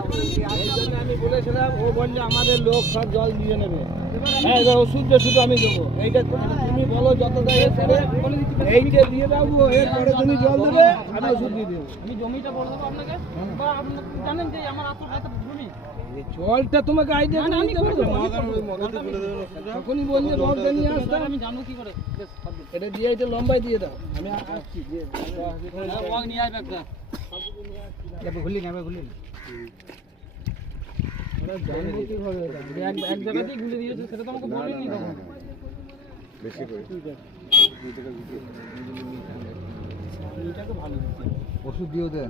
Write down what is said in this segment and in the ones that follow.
আমি বলেছিলাম, ও বললে আমাদের লোক সব জল দিয়ে নেবে। হ্যাঁ, এবার ওষুধ শুধু আমি দেবো। এইটা তুমি বলো যতটা এরপরে এইটা দিয়ে দেবো, এরপরে তুমি জল দেবে, আমি ওষুধ দিয়ে দেবো। আমি জমিটা বলে দেবো আপনাকে, বা আপনি জানেন যে আমার এত জমি, জলটা তোমাকে আইডিয়া করে দিতে হবে। তখনই বললে মগটা নিয়ে আসতাম। আমি জানো কি করে। এটা দিয়ে এটা লম্বাই দিয়ে দাও, আমি আসছি। মগ নিয়ে আসবে একটা। খুললি না, খুললি না। এক জায়গাতেই ঘুরে দিয়েছে, সেটা তো আমাকে বলেনি তখন। বেশি করে এটাকে ভালো ওষুধ দিয়েও দে।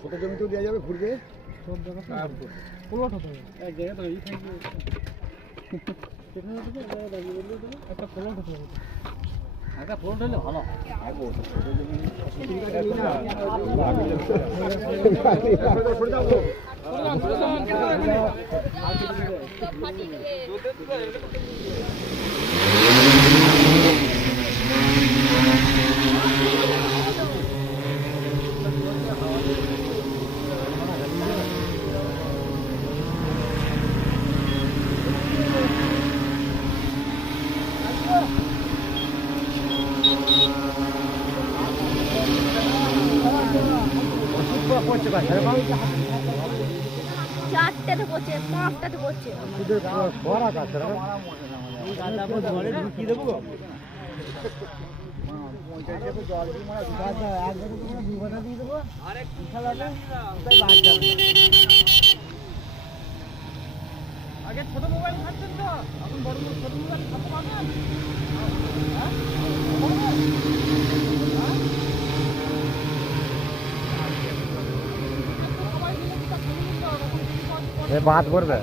ছোট জমিতেও দেওয়া যাবে ঘুরবে। সব জায়গাতে প্লট হতে হবে, এক জায়গায় তো এই থাকবে একটা প্লট হতে হবে। একটা প্লট হলে ভালো। চারটাতে পড়ছে, পাঁচটাতে পড়ছে। আগে ছোট মোবাইল খাচ্ছেন তো, এখন বড় ছোট মোবাইল খাতে পারবেন। বাদ পড়বে।